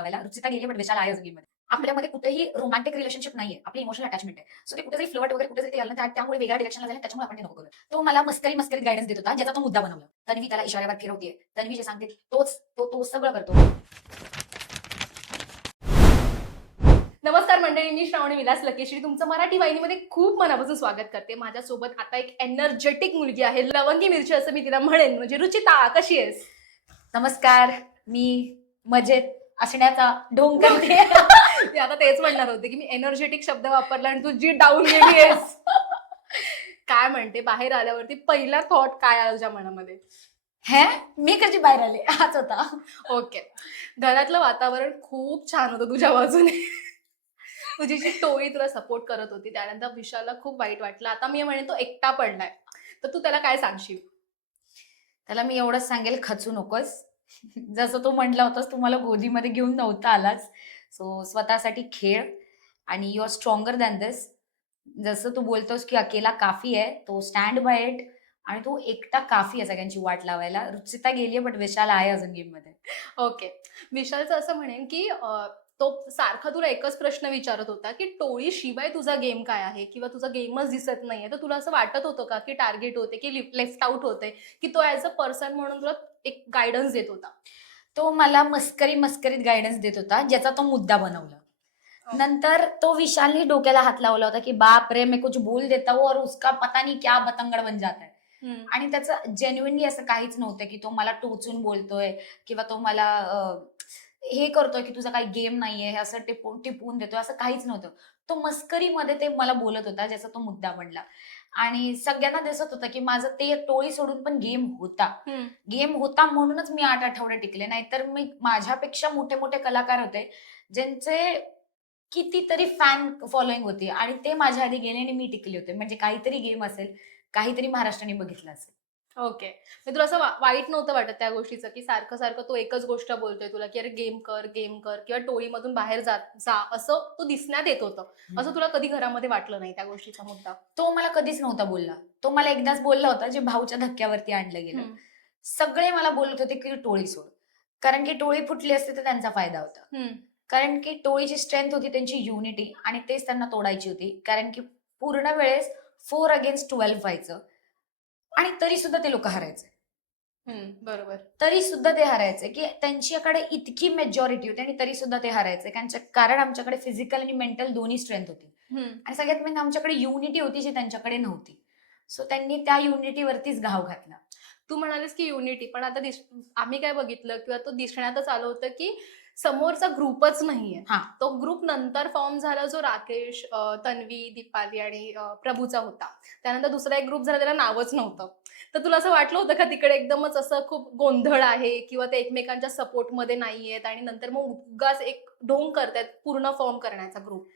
लावायला रुचिता गेली पण विशाल आहे गेम मध्ये. आपल्यामध्ये कुठेही रोमॅन्टिक रिलेशनशिप नाहीये, आपली इमोशनल अटॅचमेंट आहे. सो ते कुठेतरी फ्लर्ट वगैरे कुठेतरी आलं ना त्यामुळे वेगळ्या डिरेक्शनला जाईल, त्याच्यामुळे आपण ते नको करू. तो मला मस्करीत गायडन्स देत होता, ज्याचा तो मुद्दा बनवला. तन्वी त्याला इशाऱ्यावर फिरवते, तन्वी जे सांगते तो सगळं करतो. नमस्कार मंडळी, मी श्रावणी विलास लकेश्री तुमचं मराठी वाहिनीमध्ये खूप मनापासून स्वागत करते. माझ्यासोबत आता एक एनर्जेटिक मुलगी आहे, लवंगी मिरची असं मी तिला म्हणेन. म्हणजे रुचिता, कशी आहेस? नमस्कार, मी मजेत असण्याचा ढोंग करते. मी आता तेच म्हणणार होते की मी एनर्जेटिक शब्द वापरला आणि तू जी डाऊन गेली आहेस. काय म्हणते, बाहेर आल्यावरती पहिला थॉट काय आला तुझ्या मनामध्ये? मी कशी बाहेर आले हाच होता. ओके, घरातलं वातावरण खूप छान होतं तुझ्या बाजूने. तुझी जी टोळी तुला सपोर्ट करत होती, त्यानंतर विशालला खूप वाईट वाटलं. आता मी म्हणेन तो एकटा पडलाय, तर तू त्याला काय सांगशील? त्याला मी एवढंच सांगेल, खचू नकोस. जसं तू म्हटला होतास, तू मला गोदीमध्ये घेऊन नव्हता आलास. सो स्वतःसाठी खेळ आणि यू आर स्ट्रॉंगर दॅन दिस. जसं तू बोलतोस की अकेला काफी आहे, तो स्टँड बाय इट. आणि तो एकटा काफी आहे सगळ्यांची वाट लावायला. रुचिता गेलीये बट विशाल आहे अजून गेम मध्ये. ओके, विशालचं असं म्हणेन की तो सारखा तुला एकच प्रश्न विचारत होता की टोळी शिवाय तुझा गेम काय आहे, किंवा तुझा गेमच दिसत नाहीये. तर तुला असं वाटत होतं का की टार्गेट होते की लेफ्ट आउट होते, की तो ऍज अ पर्सन म्हणून तुला एक गायडन्स देत होता? तो मला मस्करीत गायडन्स देत होता, ज्याचा तो मुद्दा बनवला. नंतर तो विशालने डोक्याला हात लावला होता की बाप रे, मैं कुछ बोल देता हूँ और उसका पता नहीं क्या बतंगड बन जाता है. आणि त्याचं जेन्युइनली असं काहीच नव्हतं की तो मला टोचून बोलतोय किंवा तो मला हे करतोय की तुझा काही गेम नाहीये, हे असं टिपून देतोय, असं काहीच नव्हतं. तो मस्करीमध्ये ते मला बोलत होता, ज्याचा तो मुद्दा बनला. आणि सगळ्यांना दिसत होतं की माझं ते टोळी सोडून पण गेम होता म्हणूनच मी 8 आठवडे टिकले. नाहीतर मी माझ्यापेक्षा मोठे मोठे कलाकार होते, ज्यांचे कितीतरी फॅन फॉलोईंग होती आणि ते माझ्या आधी गेले आणि मी टिकले होते. म्हणजे काहीतरी गेम असेल, काहीतरी महाराष्ट्राने बघितलं असेल. ओके, मग तुला असं वाईट नव्हतं वाटत त्या गोष्टीचं की सारखं सारखं तो एकच गोष्ट बोलतोय तुला की अरे गेम कर किंवा टोळीमधून बाहेर जा असं तो दिसण्यात येत होतं? असं तुला कधी घरामध्ये वाटलं नाही त्या गोष्टीचा मुद्दा? तो मला कधीच नव्हता बोलला. तो मला एकदाच बोलला होता, जे भाऊच्या धक्क्यावरती आणलं गेलं. सगळे मला बोलत होते की टोळी सोड, कारण की टोळी फुटली असते तर त्यांचा फायदा होता. कारण की टोळीची स्ट्रेंथ होती त्यांची युनिटी, आणि तेच त्यांना तोडायची होती. कारण की पूर्ण वेळेस 4 अगेन्स्ट 12 व्हायचं आणि तरी सुद्धा ते लोक हरायचे. बरोबर. तरी सुद्धा ते हरायचे की त्यांच्याकडे इतकी मेजॉरिटी होती आणि तरी सुद्धा ते हरायचे. कारण आमच्याकडे फिजिकल आणि मेंटल दोन्ही स्ट्रेंथ होती. आणि सगळ्यात मेन आमच्याकडे युनिटी होती, जी त्यांच्याकडे नव्हती. सो त्यांनी त्या युनिटीवरतीच घाव घातला. तू म्हणालीस की युनिटी, पण आता आम्ही काय बघितलं किंवा तो दिसण्यातच आलं होतं की समोरचा ग्रुपच नाहीये. तो ग्रुप नंतर फॉर्म झाला, जो राकेश, तन्वी, दीपाली आणि प्रभूचा होता. त्यानंतर दुसरा एक ग्रुप झाला, त्याला नावच नव्हतं. तर तुला असं वाटलं होतं का तिकडे एकदमच असं खूप गोंधळ आहे किंवा ते एकमेकांच्या सपोर्टमध्ये नाहीयेत आणि नंतर मग उगाच एक ढोंग करतायत पूर्ण फॉर्म करण्याचा ग्रुप?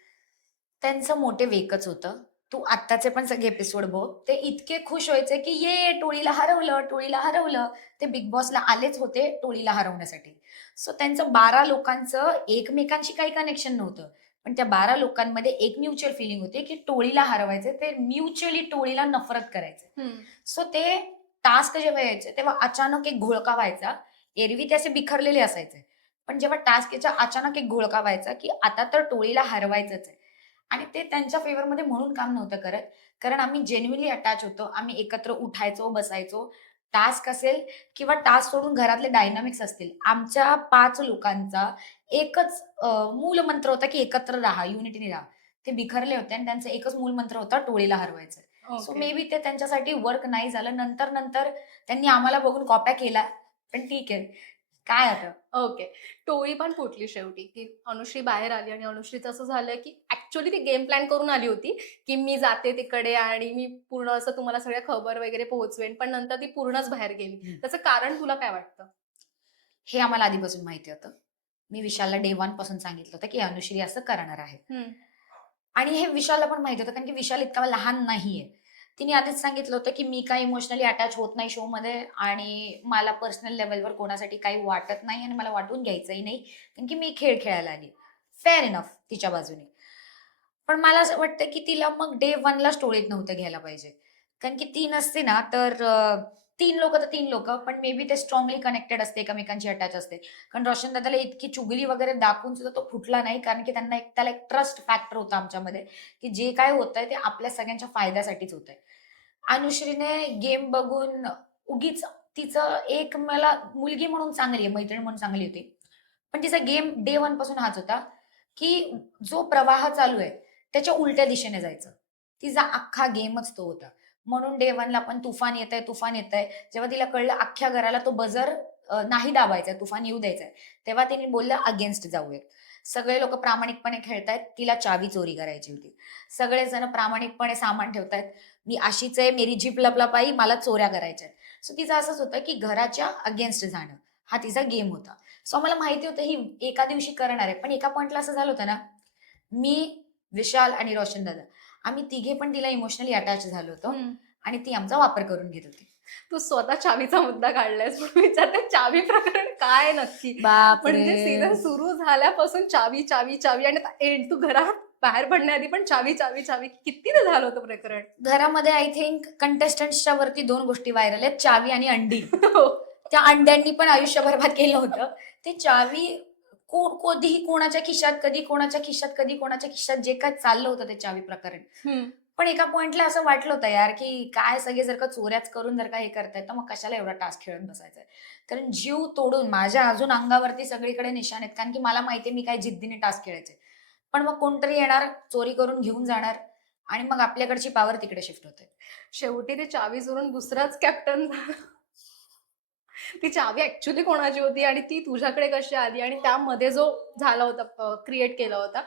त्यांचं मोटिव्ह एकच होतं. तू आत्ताचे पण सगळे एपिसोड बघ. ते इतके खुश व्हायचे की ये टोळीला हरवलं. ते बिग बॉसला आलेच होते टोळीला हरवण्यासाठी. सो त्यांचं 12 लोकांचं एकमेकांशी काही कनेक्शन नव्हतं. पण त्या 12 लोकांमध्ये एक म्युच्युअल फिलिंग होती की टोळीला हरवायचे. ते म्युच्युअली टोळीला नफरत करायचे. सो ते टास्क जेव्हा यायचे तेव्हा अचानक एक घोळका व्हायचा. एरवी ते असे बिखरलेले असायचे. पण जेव्हा टास्क यायचा अचानक एक घोळका व्हायचा की आता तर टोळीला हरवायचंच आहे. आणि ते त्यांच्या फेवरमध्ये म्हणून काम नव्हतं करत, कारण आम्ही जेन्युइनली अटॅच होतो. आम्ही एकत्र उठायचो, बसायचो. टास्क असेल किंवा टास्क सोडून घरातले डायनामिक्स असतील, आमच्या 5 लोकांचा एकच मूलमंत्र होता की एकत्र राहा, युनिटीने राहा. ते बिखरले होते आणि त्यांचा एकच मूलमंत्र होता, टोळीला हरवायचं. सो मे बी ते त्यांच्यासाठी वर्क नाही झालं. नंतर त्यांनी आम्हाला बघून कॉप्या केला, पण ठीक आहे, काय आता. ओके, टोळी पण फुटली शेवटी की अनुश्री बाहेर आली आणि अनुश्रीचं असं झालं की ऍक्च्युअली ती गेम प्लॅन करून आली होती की मी जाते तिकडे आणि मी पूर्ण असं तुम्हाला सगळ्या खबर वगैरे पोहोचवेन, पण नंतर ती पूर्णच बाहेर गेली. त्याचं कारण तुला काय वाटतं? हे आम्हाला आधीपासून माहिती होतं. मी विशालला डे 1 पासून सांगितलं होतं की अनुश्री असं करणार आहे. आणि हे विशालला पण माहिती होतं, कारण की विशाल इतका लहान नाहीये. तिने आधीच सांगितलं होतं की मी काही इमोशनली अटॅच होत नाही शो मध्ये, आणि मला पर्सनल लेवलवर कोणासाठी काही वाटत नाही आणि मला वाटून घ्यायचंही नाही, कारण की मी खेळ खेळायला आली. फेअर इनफ तिच्या बाजूने. पण मला असं वाटतं की तिला मग डे 1 ला स्टोरीत नव्हतं घ्यायला पाहिजे, कारण की ती नसते ना तर तीन लोक तर तीन लोक, पण मे बी ते स्ट्रॉंगली कनेक्टेड असते, एकमेकांची अटॅच असते. कारण रोशन दादाला इतकी चुगली वगैरे दाखवून सुद्धा तो फुटला नाही, कारण की त्याला एक ट्रस्ट फॅक्टर होता आमच्यामध्ये, की जे काय होतंय ते आपल्या सगळ्यांच्या फायद्यासाठीच होतंय. अनुश्रीने गेम बघून उगीच तिचं एक, मला मुलगी म्हणून चांगली आहे, मैत्रीण म्हणून चांगली होती, पण तिचा गेम डे वन पासून हाच होता की जो प्रवाह चालू आहे त्याच्या उलट्या दिशेने जायचं. तिचा अख्खा गेमच तो होता. म्हणून डे वनला पण तुफान येत आहे, तुफान येत आहे, जेव्हा तिला कळलं अख्ख्या घराला तो बजर नाही दाबायचा, तुफान येऊ द्यायचंय, तेव्हा तिने बोललं अगेन्स्ट जाऊयात. सगळे लोक प्रामाणिकपणे खेळतायत, तिला चावी चोरी करायची होती. सगळेजण प्रामाणिकपणे सामान ठेवतायत, मी अशीच आहे, मेरी जीप लपलपाई, मला चोऱ्या करायच्या. सो तिचं असंच होतं की घराच्या अगेन्स्ट जाणं हा तिचा गेम होता. सो मला माहिती होतं ही एका दिवशी करणार आहे, पण एका पॉइंटला असं झालं होतं ना, मी, विशाल आणि रोशन दादा आम्ही तिघे पण तिला इमोशनली अटॅच झालो होतो आणि ती आमचा वापर करून घेत होती. तू स्वतः चावीचा मुद्दा काढलायस, पण विचारते चावी प्रकरण काय नक्की? बापरे. म्हणजे सीझन सुरू झाल्यापासून चावी चावी चावी, आणि एंड तू घरात बाहेर पडण्याआधी पण चावी चावी चावी, किती ते झालं होतं प्रकरण? घरामध्ये आय थिंक कंटेस्टंट्सच्या वरती 2 गोष्टी व्हायरल आहेत, चावी आणि अंडी. हो. त्या अंड्यांनी पण आयुष्य बरबाद केलं होतं. ते चावी कधीही कोणाच्या खिशात, कधी कोणाच्या खिशात, कधी कोणाच्या खिशात, जे काय चाललं होतं ते चावी प्रकरण. पण एका पॉइंटला असं वाटलं होतं यार, की काय सगळे जर का चोऱ्याच करून जर का हे करतायत, तर मग कशाला एवढा टास्क खेळत बसायचंय. कारण जीव तोडून माझ्या अजून अंगावरती सगळीकडे निशाण आहेत, कारण की मला माहितीये मी काय जिद्दीने टास्क खेळायचे. पण मग कोणतरी येणार, चोरी करून घेऊन जाणार आणि मग आपल्याकडची पॉवर तिकडे शिफ्ट होते. शेवटी ते चावी चोरून दुसराच कॅप्टन झाला. ती चावी ऍक्च्युली कोणाची होती आणि ती तुझ्याकडे कशी आली, आणि त्यामध्ये जो झाला होता, क्रिएट केला होता,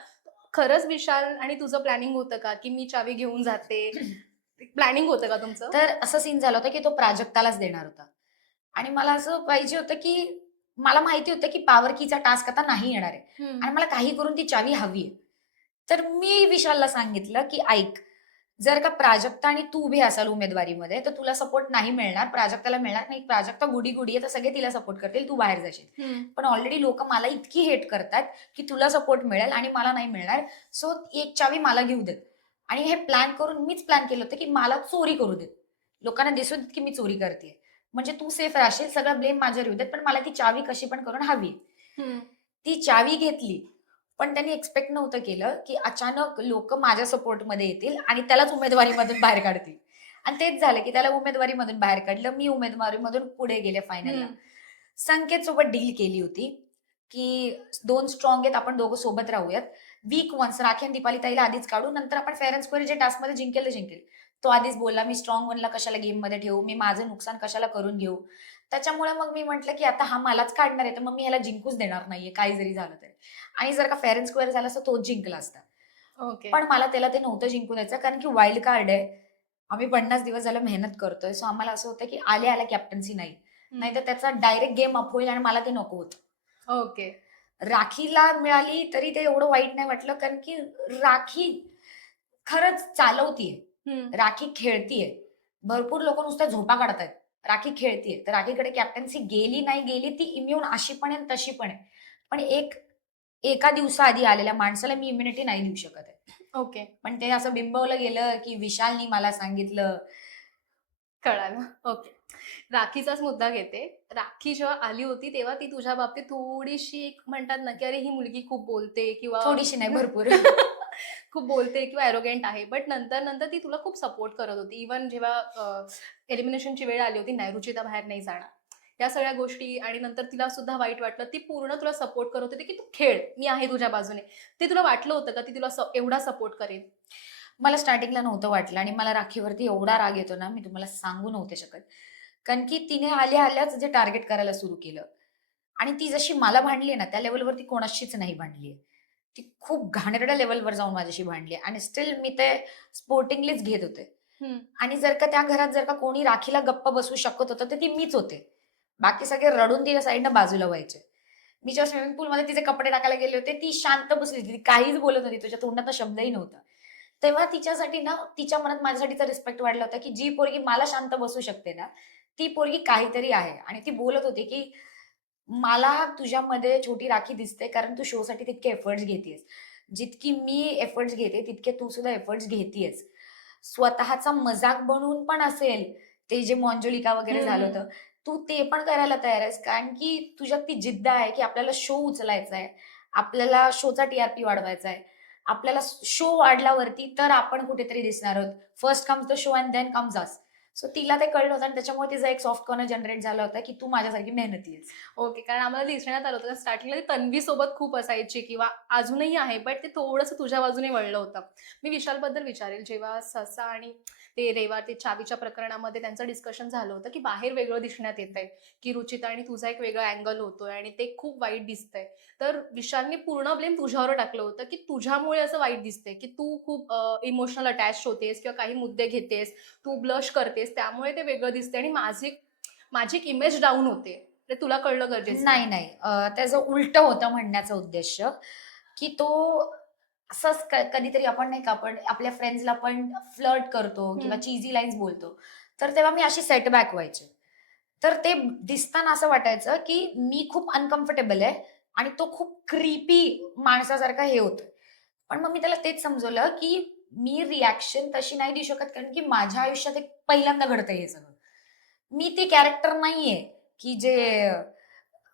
खरंच विशाल आणि तुझं प्लॅनिंग होतं का की मी चावी घेऊन जाते? प्लॅनिंग होतं का तुमचं? तर असं सीन झाला होता की तो प्राजक्तालाच देणार होता आणि मला असं पाहिजे होतं की मला माहिती होतं की पॉवर कीचा टास्क आता नाही येणार आहे आणि मला काही करून ती चावी हवी आहे. तर मी विशालला सांगितलं की ऐक, जर का प्राजक्ता आणि तू उभे असाल उमेदवारीमध्ये तर तुला सपोर्ट नाही मिळणार, प्राजक्ताला मिळणार नाही. प्राजक्ता गुडी गुडी आहे तर सगळे तिला सपोर्ट करतील, तू बाहेर जाशील. पण ऑलरेडी लोक मला इतकी हेट करतात की तुला सपोर्ट मिळेल आणि मला नाही मिळणार, सो एक चावी मला घेऊ देत. आणि हे प्लॅन करून मीच प्लॅन केलं होतं की मला चोरी करू देत, लोकांना दिसू देत की मी चोरी करते, म्हणजे तू सेफ राहशील, सगळा ब्लेम माझ्यावर येऊ देत, पण मला ती चावी कशी पण करून हवी. ती चावी घेतली, पण त्यांनी एक्सपेक्ट नव्हतं केलं की अचानक लोक माझ्या सपोर्टमध्ये येतील आणि त्यालाच उमेदवारीमधून बाहेर काढतील. आणि तेच झालं की त्याला उमेदवारीमधून बाहेर काढलं, मी उमेदवारीमधून पुढे गेले फायनलला. संकेत सोबत डील केली होती की 2 स्ट्रॉंग आहेत, आपण दोघं सोबत राहूयात. वीक वन्स राखी आणि दीपाली ताईला आधीच काढू, नंतर आपण फेअर अँड स्क्वेअर जे टास्क मध्ये जिंकेल ते जिंकेल. तो आधीच बोलला, मी स्ट्रॉंग वनला कशाला गेम मध्ये ठेवू, मी माझं नुकसान कशाला करून घेऊ. त्याच्यामुळे मग मी म्हटलं की आता हा मलाच काढणार आहे तर मग मी ह्याला जिंकूच देणार नाहीये काही जरी झालं तरी. आणि जर का फेअर अँड स्क्वेअर झाला असता तोच जिंकला असता. ओके. पण मला त्याला ते नव्हतं जिंकू द्यायचं, कारण की वाईल्ड कार्ड आहे. आम्ही 50 दिवस झालं मेहनत करतोय, सो आम्हाला असं होतं की आल्या आल्या कॅप्टन्सी नाही तर त्याचा डायरेक्ट गेम अप होईल आणि मला ते नको होतं. ओके. राखीला मिळाली तरी ते एवढं वाईट नाही वाटलं, कारण की राखी खरंच चालवतीये, राखी खेळतीये. भरपूर लोक नुसत्या झोपा काढतायत, राखी खेळतीये. तर राखीकडे कॅप्टन्सी गेली नाही गेली, ती इम्युन अशी पण आहे तशी पण आहे. पण एका दिवसाआधी आलेल्या माणसाला मी इम्युनिटी नाही देऊ शकत आहे. ओके. पण ते असं बिंबवलं गेलं की विशालनी मला सांगितलं. कळालं. ओके. राखीचाच मुद्दा घेते. राखी जेव्हा आली होती तेव्हा ती तुझ्या बाबतीत थोडीशी एक म्हणतात ना, की अरे ही मुलगी खूप बोलते किंवा थोडीशी नाही, भरपूर. खूप बोलते किंवा एरोगेंट आहे. बट नंतर ती तुला खूप सपोर्ट करत होती. इव्हन जेव्हा एलिमिनेशनची वेळ आली होती, नाही रुचिता बाहेर नाही जाणार, या सगळ्या गोष्टी, आणि नंतर तिला सुद्धा वाईट वाटलं. ती पूर्ण तुला सपोर्ट करत होती की तू खेळ, मी आहे तुझ्या बाजूने. ते तुला वाटलं होतं का ती तुला एवढा सपोर्ट करेल? मला स्टार्टिंगला नव्हतं वाटलं आणि मला राखीवरती एवढा राग येतो ना, मी तुम्हाला सांगू नव्हते शकत. कारण की तिने आल्याच जे टार्गेट करायला सुरू केलं आणि ती जशी मला भांडली ना त्या लेवलवरती कोणाशीच नाही भांडलीये. ती खूप घाणेरड्या लेवलवर जाऊन माझ्याशी भांडली आणि स्टील मी ते स्पोर्टिंगलीच घेत होते. आणि जर का त्या घरात जर का कोणी राखीला गप्प बसू शकत होतं तर ती मीच होते. बाकी सगळे रडून तिच्या साईडनं बाजूला व्हायचे. मी जेव्हा स्विमिंग पूलमध्ये तिचे कपडे टाकायला गेले होते, ती शांत बसली होती, काहीच बोलत नव्हती, तुझ्या तोंडात शब्दही नव्हता. तेव्हा तिच्यासाठी ना, तिच्या मनात माझ्यासाठीचा रिस्पेक्ट वाढला होता की जी पोरगी मला शांत बसू शकते ना, ती पोरगी काहीतरी आहे. आणि ती बोलत होती की मला तुझ्यामध्ये छोटी राखी दिसते, कारण तू शो साठी तितके एफर्ट्स घेतेस. जितकी मी एफर्ट्स घेते तितके तू सुद्धा एफर्ट्स घेतेस. स्वतःचा मजाक बनवून पण असेल ते जे मॉन्जोलिका वगैरे झालं हम्म. होतं, तू ते पण करायला तयार आहेस, कारण की तुझ्यात ती जिद्द आहे की आपल्याला शो उचलायचा आहे, आपल्याला शोचा टीआरपी वाढवायचा आहे, आपल्याला शो वाढल्यावरती तर आपण कुठेतरी दिसणार आहोत. First comes the show and then comes us. So तिला ते कळलं होतं आणि त्याच्यामुळे तिचा एक सॉफ्ट कॉर्नर जनरेट झाला होता की तू माझ्यासारखी मेहनती आहेस. ओके. कारण आम्हाला दिसण्यात आलं होतं स्टार्टिंगला तन्वी सोबत खूप असायची किंवा अजूनही आहे, बट ते थोडंसं तुझ्या बाजूने वळलं होतं. मी विशालबद्दल विचारेल, जेव्हा ससा आणि ते रेवा ते चावीच्या प्रकरणामध्ये त्यांचं डिस्कशन झालं होतं की बाहेर वेगळं दिसण्यात येतंय, की रुचिता आणि तुझा एक वेगळा अँगल होतोय आणि ते खूप वाईट दिसतंय. तर विशालने पूर्ण ब्लेम तुझ्यावर टाकलं होतं की तुझ्यामुळे असं वाईट दिसतंय, की तू खूप इमोशनल अटॅच होतेस किंवा काही मुद्दे घेतेस, तू ब्लश करतेस, त्यामुळे ते वेगळं दिसते आणि माझी एक इमेज डाऊन होते. ते तुला कळलं गरजेचं आहे. नाही, नाही. त्याचं उलटं होतं म्हणण्याचा उद्देश, की तो असंच कधीतरी आपण नाही का, आपण आपल्या फ्रेंड्सला पण फ्लर्ट करतो किंवा हं. चीझी लाईन्स बोलतो. तर तेव्हा मी अशी सेटबॅक व्हायचे. तर ते दिसताना असं वाटायचं, की मी खूप अनकम्फर्टेबल आहे आणि तो खूप क्रीपी माणसासारखा हे होतोय. पण मग मी त्याला तेच समजवलं, की मी रिएक्शन तशी नाही देऊ शकत, कारण की माझ्या आयुष्यात एक पहिल्यांदा घडतंय हे सगळं. मी ते कॅरेक्टर नाहीये, की जे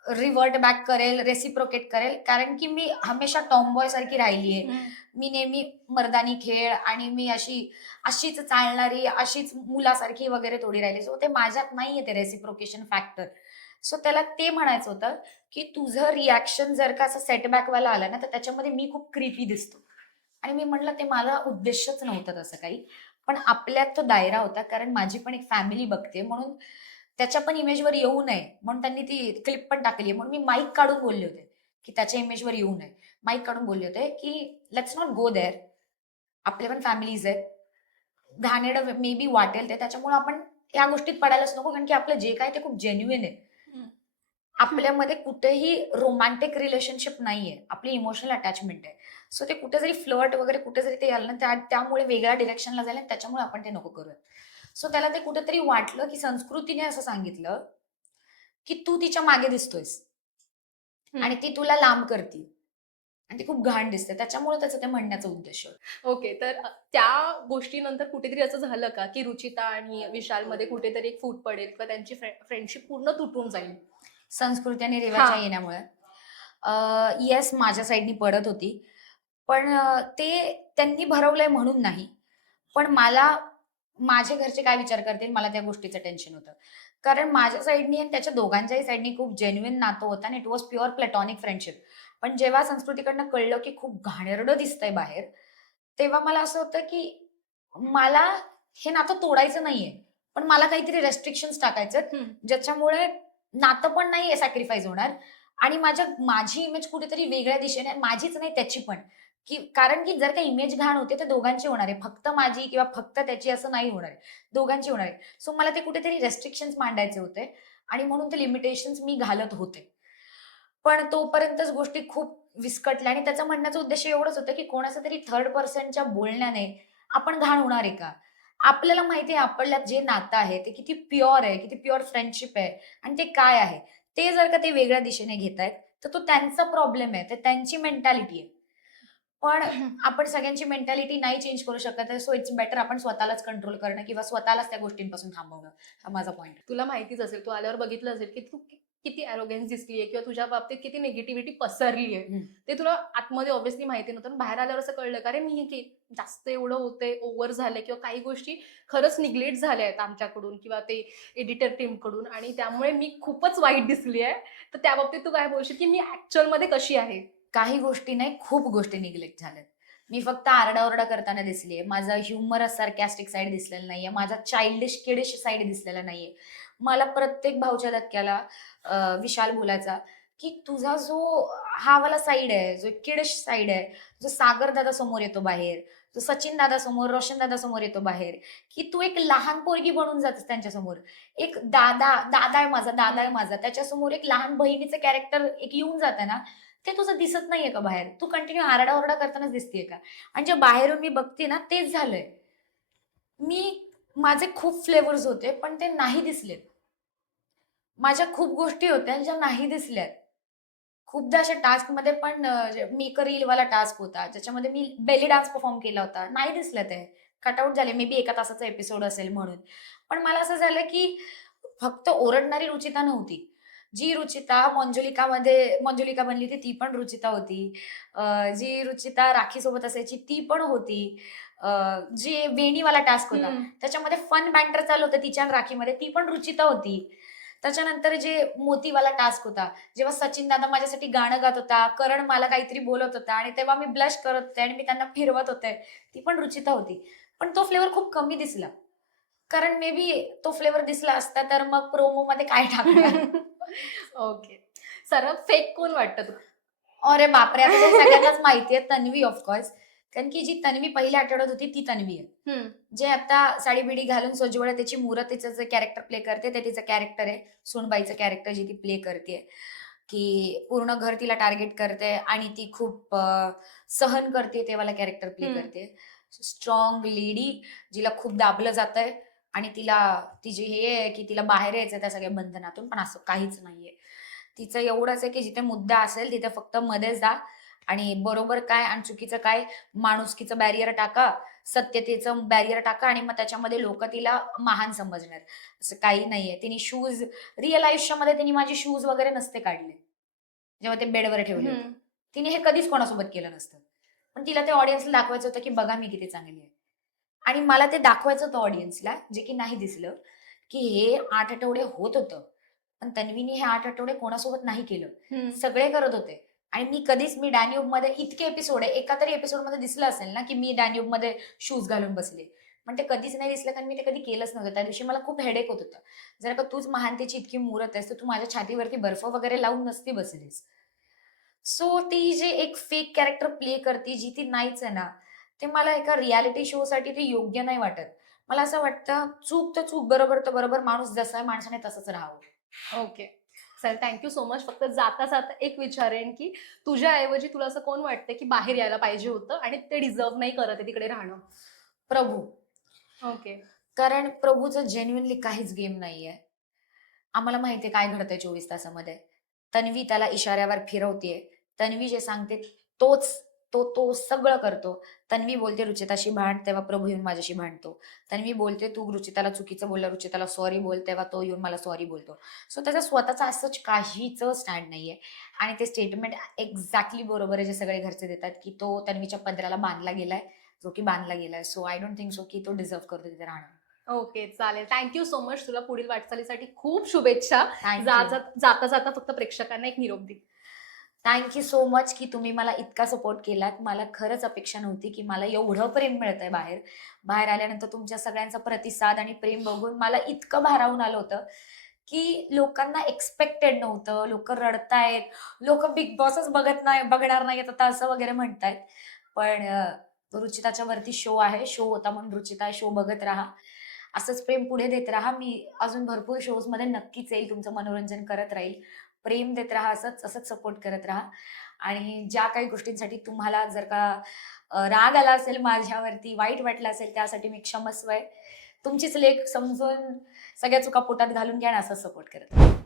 रिव्हर्ट बॅक करेल, रेसिप्रोकेट करेल. कारण की मी हमेशा टॉमबॉय सारखी राहिलीये. हं. मी नेहमी मर्दानी खेळ आणि मी अशीच चालणारी, अशीच मुलासारखी वगैरे थोडी राहिली. सो ते माझ्यात नाहीये ते रेसिप्रोकेशन फॅक्टर. सो त्याला ते म्हणायचं होतं, की तुझं रिएक्शन जर का असं सेटबॅकवाला आलं ना, तर त्याच्यामध्ये मी खूप क्रिपी दिसतो. आणि मी म्हटलं ते मला उद्देशच नव्हतं तसं काही. पण आपल्यात तो दायरा होता, कारण माझी पण एक फॅमिली बघते, म्हणून त्याच्या पण इमेजवर येऊ नये म्हणून त्यांनी ती क्लिप पण टाकली. म्हणून मी माईक काढून बोलले होते, की त्याच्या इमेजवर येऊ नये. माईक काढून बोलले होते, की लेट्स नॉट गो देअर. आपले पण फॅमिलीज आहेत. घाणेरडं मे बी वाटेल ते. त्याच्यामुळे आपण या गोष्टीत पडायलाच नको, कारण की आपलं जे काय ते खूप जेन्युइन आहे. हं. आपल्यामध्ये कुठेही रोमॅन्टिक रिलेशनशिप नाहीये. आपली इमोशनल अटॅचमेंट आहे. सो ते कुठे जरी फ्लर्ट वगैरे कुठे जरी ते आलं ना, त्यामुळे वेगळ्या डिरेक्शनला जाईल आणि त्याच्यामुळे आपण ते नको करूया. सो त्याला ते कुठेतरी वाटलं, की संस्कृतीने असं सांगितलं, की तू तिच्या मागे दिसतोयस आणि हं. ती तुला लांब करती आणि ती खूप घाण दिसते. त्याच्यामुळे त्याचं ते म्हणण्याचा उद्देश होता. ओके. तर त्या गोष्टीनंतर कुठेतरी असं झालं का, की रुचिता आणि विशालमध्ये कुठेतरी एक फूट पडेल किंवा त्यांची फ्रेंडशिप पूर्ण तुटून जाईल? संस्कृती आणि रेवाच्या हां. येण्यामुळे. येस, माझ्या साईडनी पडत होती. पण ते त्यांनी भरवलंय म्हणून नाही. पण माझे घरचे काय विचार करतील मला त्या गोष्टीचं टेन्शन होतं. कारण माझ्या साईडनी आणि त्याच्या दोघांच्याही साईडनी खूप जेन्युइन नातं होतं आणि it was pure Platonic friendship. पण जेव्हा संस्कृतीकडनं कळलं की खूप घाणेरडं दिसतंय बाहेर, तेव्हा मला असं होतं की मला हे नातं तोडायचं नाहीये. पण मला काहीतरी रेस्ट्रिक्शन्स टाकायचेत, हं. ज्याच्यामुळे नातं पण नाहीये सॅक्रिफाईस होणार आणि माझी इमेज कुठेतरी वेगळ्या दिशेने, माझीच नाही त्याची पण, की कारण की जर का इमेज घाण होते तर दोघांची होणार आहे. फक्त माझी किंवा फक्त त्याची असं नाही होणार आहे. दोघांची होणार आहे. सो मला ते कुठेतरी रेस्ट्रिक्शन्स मांडायचे होते आणि म्हणून ते लिमिटेशन्स मी घालत होते. पण तोपर्यंतच गोष्टी खूप विस्कटल्या आणि त्याचं म्हणण्याचा उद्देश एवढंच होतं, की कोणाच्या तरी थर्ड पर्सनच्या बोलण्याने आपण घाण होणार आहे का? आपल्याला माहिती आहे आपल्यात जे नातं आहे ते किती प्युअर आहे, किती प्युअर फ्रेंडशिप आहे आणि ते काय आहे. ते जर का ते वेगळ्या दिशेने घेतायत, तर तो त्यांचा प्रॉब्लेम आहे. ते त्यांची मेंटॅलिटी आहे. पण आपण सगळ्यांची मेंटॅलिटी नाही चेंज करू शकत आहे. सो इट्स बेटर आपण स्वतःलाच कंट्रोल करणं किंवा स्वतःलाच त्या गोष्टींपासून थांबवणं. हा माझा पॉइंट आहे. तुला माहितीच असेल, तू आल्यावर बघितलं असेल, की तू किती अरोगन्स दिसलीये किंवा तुझ्या बाबतीत किती निगेटिव्हिटी पसरली आहे. हं. ते तुला आतमध्ये ऑब्व्हियसली माहिती नव्हतं. पण बाहेर आल्यावर असं कळलं का, अरे मी हे जास्त एवढं होतंय, ओव्हर झालंय किंवा काही गोष्टी खरंच निग्लेक्ट झाल्या आहेत आमच्याकडून किंवा ते एडिटर टीमकडून आणि त्यामुळे मी खूपच वाईट दिसली आहे. तर त्या बाबतीत तू काय बोलशील, की मी ॲक्चुअलमध्ये कशी आहे? काही गोष्टी नाही, खूप गोष्टी निग्लेक्ट झाल्यात. मी फक्त आरडाओरडा करताना दिसलीये. माझा ह्युमरस सार्कॅस्टिक साइड दिसलेला नाहीये. माझा चाइल्डिश, किडिश साइड दिसलेला नाहीये. मला प्रत्येक भावच्या धक्क्याला विशाल बोलायचा, की तुझा जो हा वाला साइड आहे, जो किडिश साइड आहे, जो सागर दादा समोर येतो बाहेर, जो सचिन दादा समोर, रोशन दादा समोर येतो बाहेर, की तू एक लहान पोरगी बनून जातेस त्यांच्यासमोर. एक दादा आहे माझा. त्याच्यासमोर एक लहान बहिणीचं कॅरेक्टर एक येऊन जातं ना, ते तुझं दिसत नाहीये का बाहेर? तू कंटिन्यू आरडाओरडा करतानाच दिसतीये का? आणि जे बाहेरून मी बघते ना तेच झालंय. मी माझे खूप फ्लेवर्स होते, पण ते नाही दिसलेत. माझ्या खूप गोष्टी होत्या ज्या नाही दिसल्यात. खूपदा अशा टास्कमध्ये पण मेक अ रीलवाला टास्क होता, ज्याच्यामध्ये मी बेली डान्स परफॉर्म केला होता. नाही दिसलं ते. कटआउट झाले, मे बी एका तासाचा एपिसोड असेल म्हणून. पण मला असं झालं की फक्त ओरडणारी रुचिता नव्हती. जी रुचिता मंजुलिका बनली होती ती पण रुचिता होती. जी रुचिता राखीसोबत असायची ती पण होती. जे वेणीवाला टास्क होता त्याच्यामध्ये फन बँटर चालू होतं तिच्या आणि राखीमध्ये, ती पण रुचिता होती. त्याच्यानंतर जे मोतीवाला टास्क होता, जेव्हा सचिन दादा माझ्यासाठी गाणं गात होता, करण मला काहीतरी बोलत होता आणि तेव्हा मी ब्लश करत होते आणि मी त्यांना फिरवत होते, ती पण रुचिता होती. पण तो फ्लेवर खूप कमी दिसला. कारण मे बी तो फ्लेवर दिसला असता तर मग प्रोमो मध्ये काय टाकणार. ओके. सर्वात फेक कोण वाटतं तुला? अरे बापरे, आता ते सगळ्यांनाच माहितीये, तन्वी ऑफकोर्स. कारण की जी तन्वी पहिल्या आठवड्यात होती ती तन्वी आहे. जे आता साडी बिडी घालून सोजवळ त्याची मुरत तिचं जे कॅरेक्टर प्ले करते ते तिचं कॅरेक्टर आहे. सोनबाईचं कॅरेक्टर जे ती प्ले करते, की पूर्ण घर तिला टार्गेट करते आणि ती खूप सहन करते ते वाला कॅरेक्टर प्ले करते. स्ट्रॉंग लेडी जिला खूप दाबलं जातंय आणि तिची हे आहे की तिला बाहेर यायचं त्या सगळ्या बंधनातून, पण असं काहीच नाहीये. तिचं एवढंच आहे की जिथे मुद्दा असेल तिथे फक्त मध्ये जा आणि बरोबर काय आणि चुकीचं काय, माणुसकीचं बॅरियर टाका, सत्यतेचं बॅरियर टाका आणि मग त्याच्यामध्ये लोक तिला महान समजणार. असं काही नाहीये. तिने शूज रिअल आयुष्यामध्ये तिने माझे शूज वगैरे नसते काढले जेव्हा ते बेडवर ठेवले होते. तिने हे कधीच कोणासोबत केलं नसतं. पण तिला ते ऑडियन्सला दाखवायचं होतं की बघा मी किती चांगली आहे. आणि मला ते दाखवायचं होतं ऑडियन्सला, जे की नाही दिसलं, की हे 8 आठवडे होत होतं. पण तन्वीने हे 8 आठवडे कोणासोबत नाही केलं. सगळे करत होते. आणि मी डॅन्यूब मध्ये इतके एपिसोड आहे, एका तरी एपिसोड मध्ये दिसलं असेल ना की मी डॅन्यूब मध्ये शूज घालून बसले. पण ते कधीच नाही दिसलं कारण मी ते कधी केलंच नव्हतं. त्या दिवशी मला खूप हेडेक होत होतं. जर का तूच महानतेची इतकी मुरत आहेस तर तू माझ्या छातीवरती बर्फ वगैरे लावून नसती बसलीस. सो ती जे एक फेक कॅरेक्टर प्ले करते जी ती नाहीच आहे ना, ते मला एका रियालिटी शो साठी ते योग्य नाही वाटत. मला असं वाटतं चूक तर चूक, बरोबर तर बरोबर, माणूस जसा आहे माणसाने तसंच राहावं. Okay. Sir thank you so much. फक्त जाता जाता एक विचारेन की तुझ्याऐवजी तुला असं कोण वाटतं की बाहेर यायला पाहिजे होतं आणि ते डिझर्व नाही करत आहे तिकडे राहणं? प्रभू. ओके. कारण प्रभूचं जेन्युइनली काहीच गेम नाहीये. आम्हाला माहितीये काय घडतंय 24 तासामध्ये. तन्वी त्याला इशाऱ्यावर फिरवतीये. तन्वी जे सांगते तो सगळं करतो. तन्वी बोलते रुचिताशी भांड, तेव्हा प्रभू येऊन माझ्याशी भांडतो. तन्वी बोलते तू रुचिताला चुकीचं बोलला, रुचिताला सॉरी बोल, तेव्हा तो येऊन मला सॉरी बोलतो. सो त्याचा स्वतःचा असं काहीच स्टँड नाहीये. आणि ते स्टेटमेंट एक्झॅक्टली बरोबर आहे जे सगळे घरचे देतात, की तो तन्वीच्या पदराला बांधला गेलाय, जो की बांधला गेलाय. So I don't think so की तो डिझर्व करतो तिथे राहणं. ओके, चालेल. Thank you so much. तुला पुढील वाटचालीसाठी खूप शुभेच्छा. Thank you. जाता जाता फक्त प्रेक्षकांना एक निरोप दे. थँक यू सो मच की तुम्ही मला इतका सपोर्ट केलात. मला खरंच अपेक्षा नव्हती की मला एवढं प्रेम मिळतंय बाहेर. बाहेर आल्यानंतर तुमच्या सगळ्यांचा प्रतिसाद आणि प्रेम बघून मला इतकं भारावून आलं होतं, की लोकांना एक्सपेक्टेड नव्हतं. लोकं रडतायत, लोकं बिग बॉसच बघणार नाहीयेत आता असं वगैरे म्हणतायत. पण रुचिताच्या वरती शो आहे. शो होता म्हणून रुचिता शो बघत राहा. असंच प्रेम पुढे देत राहा. मी अजून भरपूर शोज मध्ये नक्कीच येईल, तुमचं मनोरंजन करत राहील. प्रेम देत राहा, असंच सपोर्ट करत राहा. आणि ज्या काही गोष्टींसाठी तुम्हाला जर का राग आला असेल माझ्यावरती, वाईट वाटलं असेल, त्यासाठी मी क्षमस्व आहे. तुमचीच लेक समजून सगळ्या चुका पोटात घालून घ्या आणि असंच सपोर्ट करत राहा.